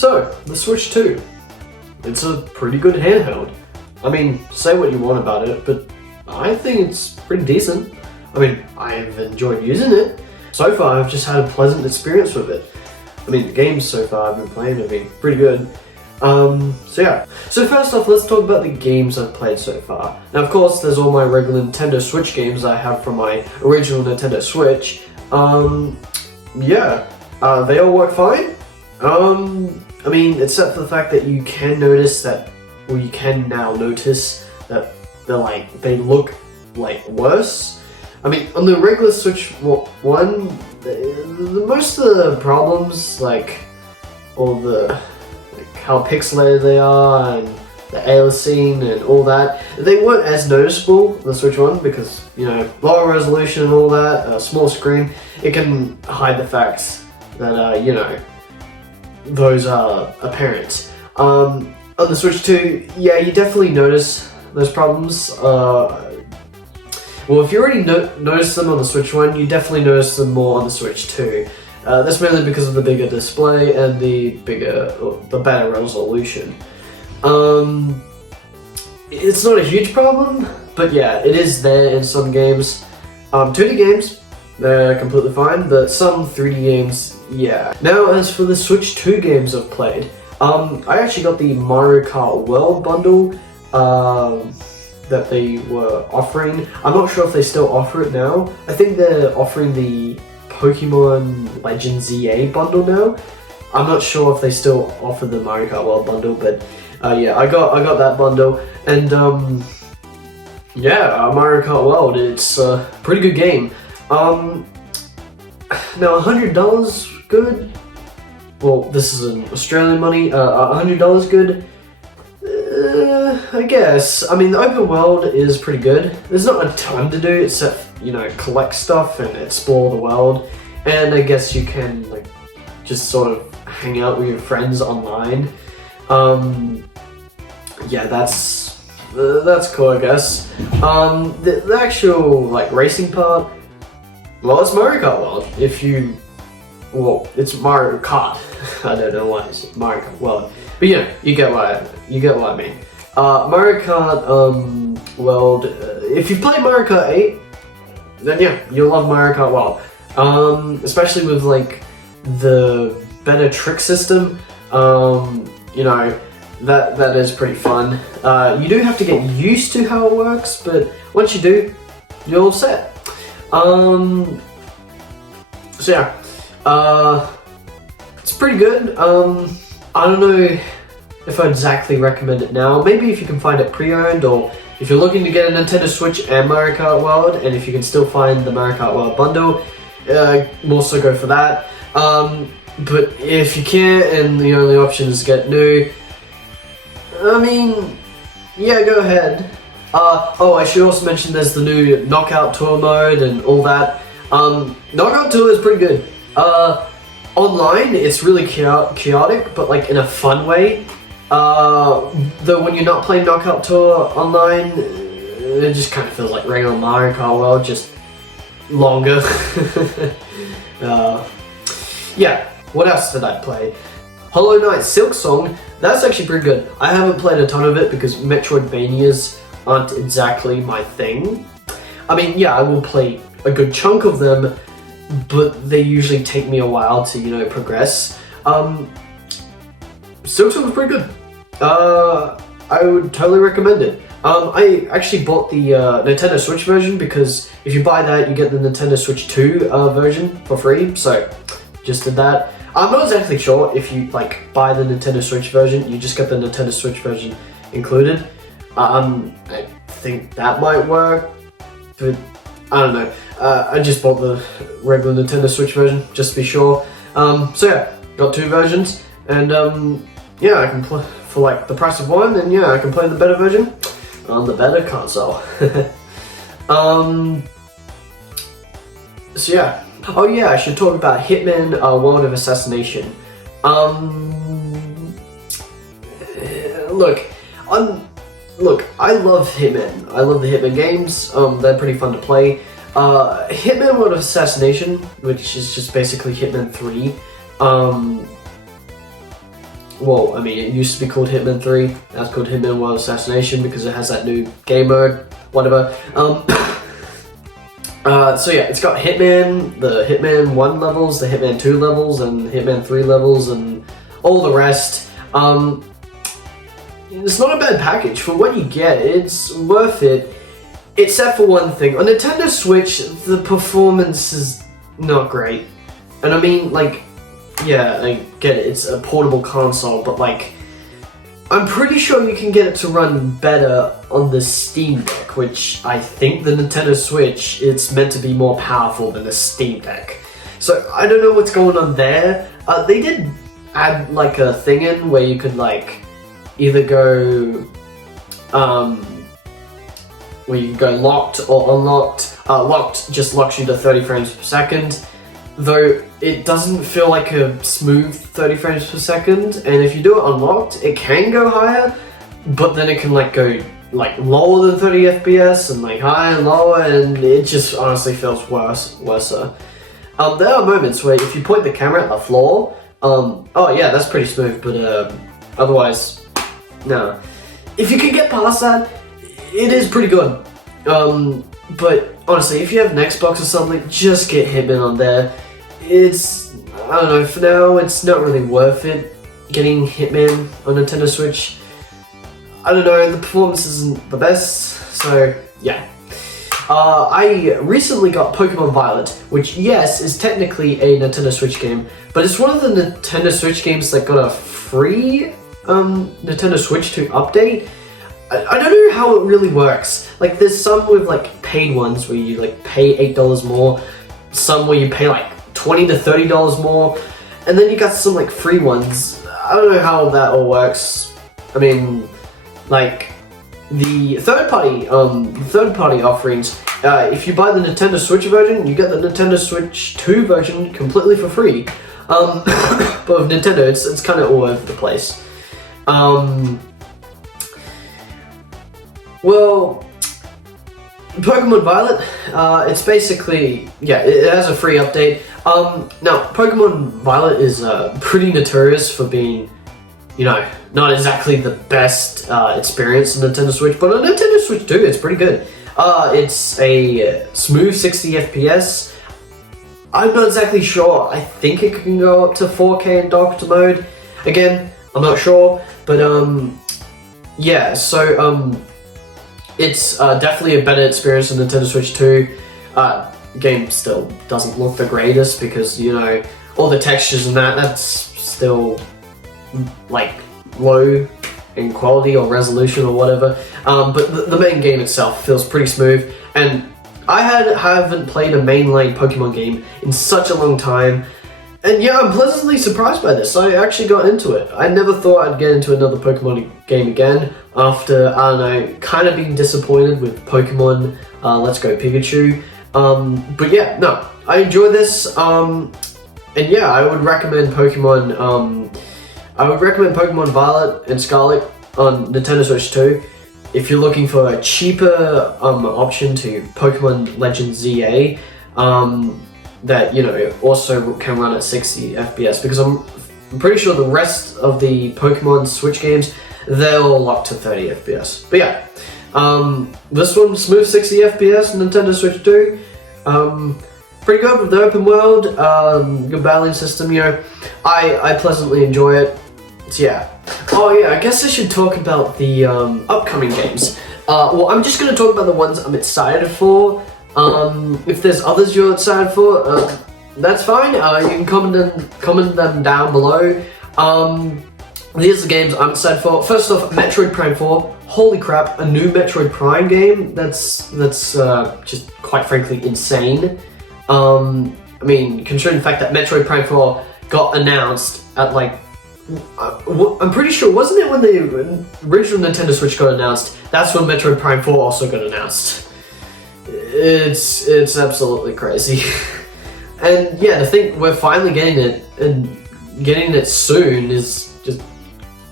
So, the Switch 2. It's a pretty good handheld. I mean, say what you want about it, but I think it's pretty decent. I mean, I've enjoyed using it. So far, I've just had a pleasant experience with it. I mean, the games so far I've been playing have been pretty good. So yeah. So first off, let's talk about the games I've played so far. Now, of course, there's all my regular Nintendo Switch games I have from my original Nintendo Switch. They all work fine. I mean, except for the fact that you can notice that, or you can now notice that they look like worse. I mean, on the regular Switch one, most of the problems, how pixelated they are and the aliasing and all that, they weren't as noticeable on the Switch one because, you know, lower resolution and all that, small screen, it can hide the facts that, you know, those are apparent. On the Switch 2, yeah, you definitely notice those problems. Well, if you already noticed them on the Switch 1, you definitely notice them more on the Switch 2. That's mainly because of the bigger display and the better resolution. It's not a huge problem, but yeah, it is there in some games. 2D games, they're completely fine, but some 3D games, yeah. Now, as for the Switch 2 games I've played, I actually got the Mario Kart World bundle that they were offering. I'm not sure if they still offer it now. I think they're offering the Pokemon Legends ZA bundle now. I'm not sure if they still offer the Mario Kart World bundle, but yeah, I got that bundle, and Mario Kart World, it's a pretty good game. Now $100 good. Well, this is in Australian money. $100 good. I guess. I mean, the open world is pretty good. There's not a ton to do except, you know, collect stuff and explore the world. And I guess you can, like, just sort of hang out with your friends online. Yeah, that's cool, I guess. The actual, like, racing part, well, it's Mario Kart World. It's Mario Kart. I don't know why it's Mario Kart World. But yeah, you get what I mean. Mario Kart World. If you play Mario Kart 8, then yeah, you'll love Mario Kart World. Especially with like the better trick system. You know, that is pretty fun. You do have to get used to how it works, but once you do, you're all set. So yeah, it's pretty good. I don't know if I exactly recommend it now. Maybe if you can find it pre-owned, or if you're looking to get a Nintendo Switch and Mario Kart World, and if you can still find the Mario Kart World bundle, more so go for that. But if you can't, and the only option is to get new, I mean, yeah, go ahead. Oh, I should also mention there's the new Knockout Tour mode and all that. Knockout Tour is pretty good. Online, it's really chaotic, but like in a fun way. Though when you're not playing Knockout Tour online, it just kind of feels like regular Mario Kart World, just longer. Yeah, what else did I play? Hollow Knight Silk Song, that's actually pretty good. I haven't played a ton of it because Metroidvanias aren't exactly my thing. I mean, yeah, I will play a good chunk of them, but they usually take me a while to, you know, progress. Silk Song was pretty good. I would totally recommend it. I actually bought the Nintendo Switch version because if you buy that, you get the Nintendo Switch 2 version for free, so just did that. I'm not exactly sure if you like buy the Nintendo Switch version, you just get the Nintendo Switch version included. I think that might work, but I don't know. I just bought the regular Nintendo Switch version just to be sure. So yeah, got two versions, and yeah, I can play for like the price of one, and yeah, I can play the better version on the better console. So yeah. Oh yeah, I should talk about Hitman World of Assassination. Look, I love Hitman. I love the Hitman games. They're pretty fun to play. Hitman World of Assassination, which is just basically Hitman 3. well, I mean, it used to be called Hitman 3. Now it's called Hitman World Assassination because it has that new game mode, whatever. So yeah, it's got Hitman, the Hitman 1 levels, the Hitman 2 levels, and Hitman 3 levels, and all the rest. It's not a bad package. For what you get, it's worth it. Except for one thing. On Nintendo Switch, the performance is not great. And I mean, like, yeah, I get it, it's a portable console, but like, I'm pretty sure you can get it to run better on the Steam Deck, which I think the Nintendo Switch, it's meant to be more powerful than the Steam Deck. So I don't know what's going on there. They did add like a thing in where you could like either go, where you can go locked or unlocked. Locked just locks you to 30 frames per second. Though it doesn't feel like a smooth 30 frames per second, and if you do it unlocked, it can go higher, but then it can like go like lower than 30 FPS and like higher and lower, and it just honestly feels worse. There are moments where if you point the camera at the floor, oh yeah, that's pretty smooth, but otherwise, no. If you can get past that, it is pretty good. But honestly, if you have an Xbox or something, just get Hitman on there. It's, I don't know, for now, it's not really worth it getting Hitman on Nintendo Switch. I don't know, the performance isn't the best, so yeah. I recently got Pokemon Violet, which, yes, is technically a Nintendo Switch game, but it's one of the Nintendo Switch games that got a free Nintendo Switch 2 update. I don't know how it really works. Like, there's some with like paid ones where you like pay $8 more, some where you pay like $20 to $30 more, and then you got some like free ones. I don't know how that all works. I mean, like the third party offerings. If you buy the Nintendo Switch version, you get the Nintendo Switch 2 version completely for free. But with Nintendo, it's kind of all over the place. Well, Pokemon Violet, it's basically, yeah, it has a free update. Now, Pokemon Violet is pretty notorious for being, you know, not exactly the best experience on Nintendo Switch, but on Nintendo Switch 2, it's pretty good. It's a smooth 60 FPS. I'm not exactly sure. I think it can go up to 4K in docked mode. Again, I'm not sure, but yeah, so it's definitely a better experience on Nintendo Switch 2. Game still doesn't look the greatest because, you know, all the textures and that's still like low in quality or resolution or whatever. But the main game itself feels pretty smooth, and I haven't played a mainline Pokemon game in such a long time. And yeah, I'm pleasantly surprised by this. I actually got into it. I never thought I'd get into another Pokemon game again after, I don't know, kind of being disappointed with Pokemon Let's Go Pikachu. But yeah, no, I enjoy this. And yeah, I would recommend Pokemon Violet and Scarlet on Nintendo Switch 2. If you're looking for a cheaper option to Pokemon Legends ZA, that, you know, also can run at 60 FPS, because I'm pretty sure the rest of the Pokemon Switch games, they're all locked to 30 FPS. But yeah, this one, smooth 60 FPS, Nintendo Switch 2. Pretty good with the open world, good battling system, you know. I pleasantly enjoy it. So yeah. Oh yeah, I guess I should talk about the upcoming games. Well, I'm just going to talk about the ones I'm excited for. If there's others you're excited for, that's fine. You can comment them down below. These are the games I'm excited for. First off, Metroid Prime 4. Holy crap, a new Metroid Prime game. That's just quite frankly insane. I mean, considering the fact that Metroid Prime 4 got announced at like, I'm pretty sure, wasn't it when the original Nintendo Switch got announced? That's when Metroid Prime 4 also got announced. It's absolutely crazy. And yeah, to think we're finally getting it, and getting it soon, is just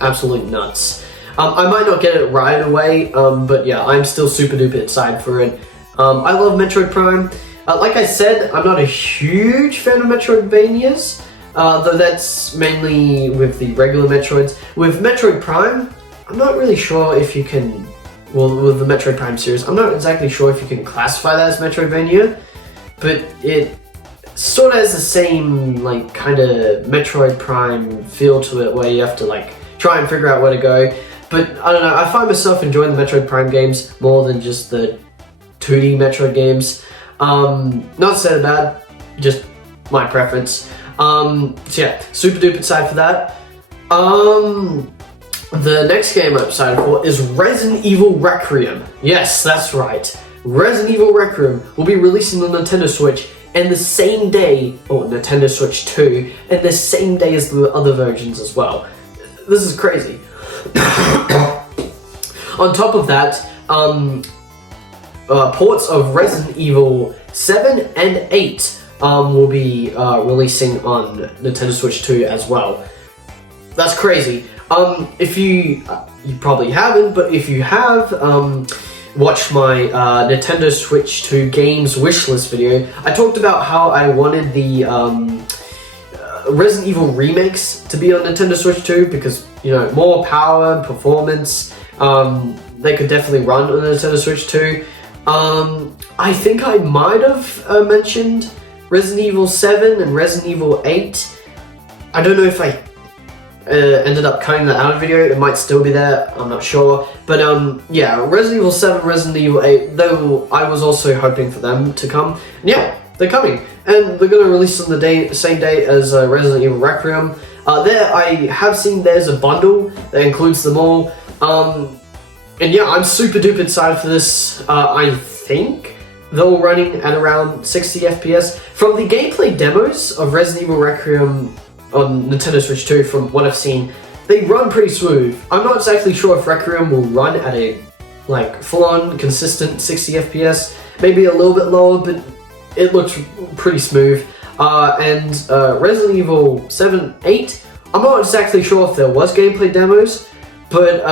absolutely nuts. I might not get it right away, but yeah, I'm still super duper excited for it. I love Metroid Prime. Like I said, I'm not a huge fan of Metroidvanias, though that's mainly with the regular Metroids. With Metroid Prime, I'm not really sure if you can, well, with the Metroid Prime series, I'm not exactly sure if you can classify that as Metroidvania, but it sort of has the same, like, kind of Metroid Prime feel to it, where you have to, like, try and figure out where to go. But, I don't know, I find myself enjoying the Metroid Prime games more than just the 2D Metroid games. Not said bad, just my preference. So yeah, super duper excited for that. The next game I'm excited for is Resident Evil Requiem. Yes, that's right. Resident Evil Requiem will be releasing on Nintendo Switch and the same day, or Nintendo Switch 2, and the same day as the other versions as well. This is crazy. On top of that, ports of Resident Evil 7 and 8 will be releasing on Nintendo Switch 2 as well. That's crazy. If you probably haven't, but if you have, watch my Nintendo Switch 2 games wishlist video. I talked about how I wanted the Resident Evil remakes to be on Nintendo Switch 2 because, you know, more power and performance. They could definitely run on Nintendo Switch 2. I think I might have mentioned Resident Evil 7 and Resident Evil 8. I don't know if I ended up cutting that out of the video. It might still be there, I'm not sure. But yeah, Resident Evil 7, Resident Evil 8, though I was also hoping for them to come. And yeah, they're coming. And they're going to release on the same day as Resident Evil Requiem. There, I have seen there's a bundle that includes them all. And yeah, I'm super duper excited for this. I think they're all running at around 60 FPS. From the gameplay demos of Resident Evil Requiem on Nintendo Switch 2, from what I've seen, they run pretty smooth. I'm not exactly sure if Requiem will run at a, like, full-on, consistent 60 FPS. Maybe a little bit lower, but it looks pretty smooth. And Resident Evil 7, 8, I'm not exactly sure if there was gameplay demos, but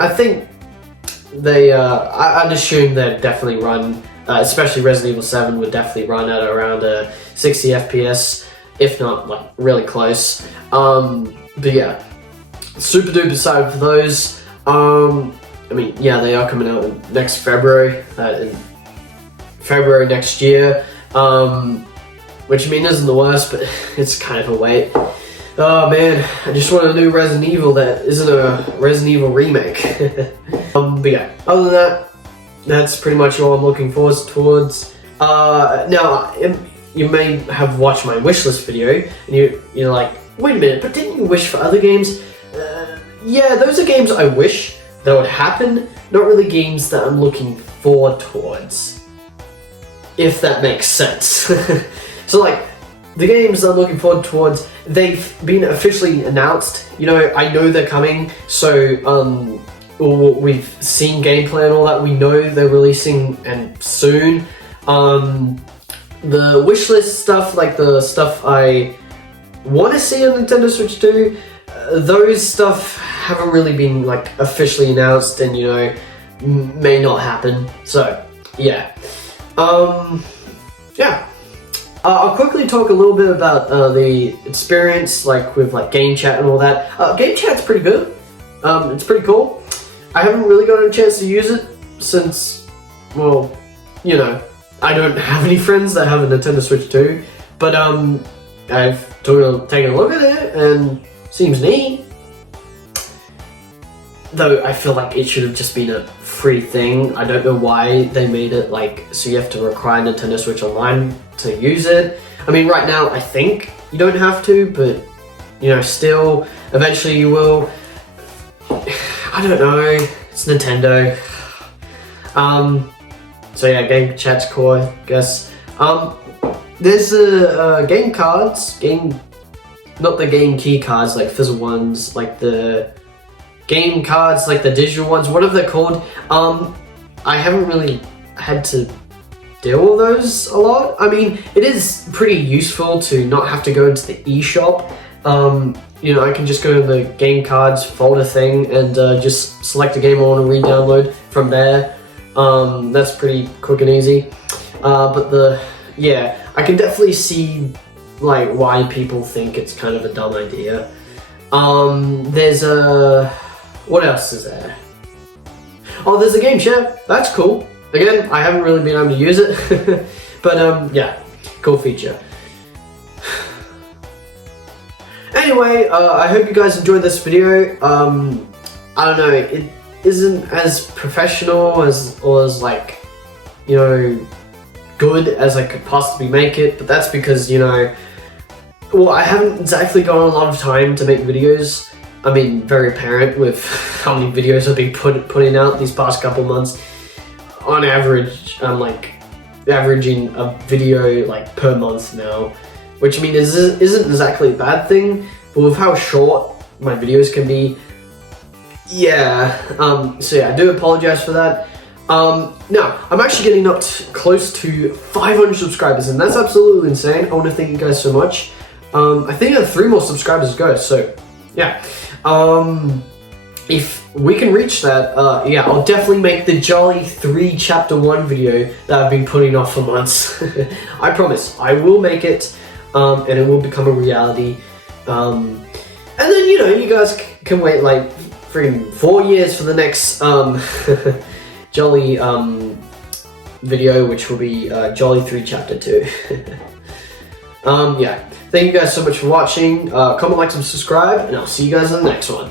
I think they, I'd assume they'd definitely run, especially Resident Evil 7 would definitely run at around 60 FPS, if not, like, really close. But yeah, super duper excited for those. I mean, yeah, they are coming out next February, in February next year, which I mean isn't the worst, but it's kind of a wait. Oh man, I just want a new Resident Evil that isn't a Resident Evil remake. But yeah, other than that, that's pretty much all I'm looking forward towards. Now, you may have watched my wishlist video, and you're like, wait a minute, but didn't you wish for other games? Yeah, those are games I wish that would happen, not really games that I'm looking forward towards. If that makes sense. So like, the games I'm looking forward towards, they've been officially announced. You know, I know they're coming, so we've seen gameplay and all that. We know they're releasing and soon. The wishlist stuff, like the stuff I want to see on Nintendo Switch 2, those stuff haven't really been, like, officially announced, and, you know, may not happen. So yeah, yeah. I'll quickly talk a little bit about the experience, like with like game chat and all that. Game chat's pretty good. It's pretty cool. I haven't really gotten a chance to use it since, well, you know, I don't have any friends that have a Nintendo Switch 2. But I've taken a look at it and seems neat. Though I feel like it should have just been a free thing. I don't know why they made it like so you have to require Nintendo Switch Online to use it. I mean, right now I think you don't have to, but you know, still, eventually you will. I don't know. It's Nintendo. So yeah, game chat's cool, I guess. There's game cards, not the game key cards like physical ones, like the game cards, like the digital ones, whatever they're called. I haven't really had to deal with those a lot. I mean, it is pretty useful to not have to go into the eShop. You know, I can just go to the game cards folder thing and just select a game I want to re-download from there. That's pretty quick and easy. But yeah, I can definitely see like why people think it's kind of a dumb idea. What else is there? Oh, there's a game share. That's cool. Again, I haven't really been able to use it, but yeah, cool feature. Anyway, I hope you guys enjoyed this video. I don't know, it isn't as professional or as like, you know, good as I could possibly make it, but that's because, you know, well, I haven't exactly got a lot of time to make videos. I mean, very apparent with how many videos I've been putting out these past couple months. On average, I'm like averaging a video like per month now, which I mean isn't exactly a bad thing, but with how short my videos can be, yeah. So yeah, I do apologize for that. Now, I'm actually getting up close to 500 subscribers, and that's absolutely insane. I want to thank you guys so much. I think I have 3 more subscribers to go, so yeah. If we can reach that, yeah, I'll definitely make the Jolly 3 Chapter 1 video that I've been putting off for months. I promise, I will make it, and it will become a reality. And then, you know, you guys can wait like freaking 4 years for the next, Jolly, video, which will be, Jolly 3 Chapter 2. Yeah, thank you guys so much for watching. Comment, like, and subscribe, and I'll see you guys in the next one.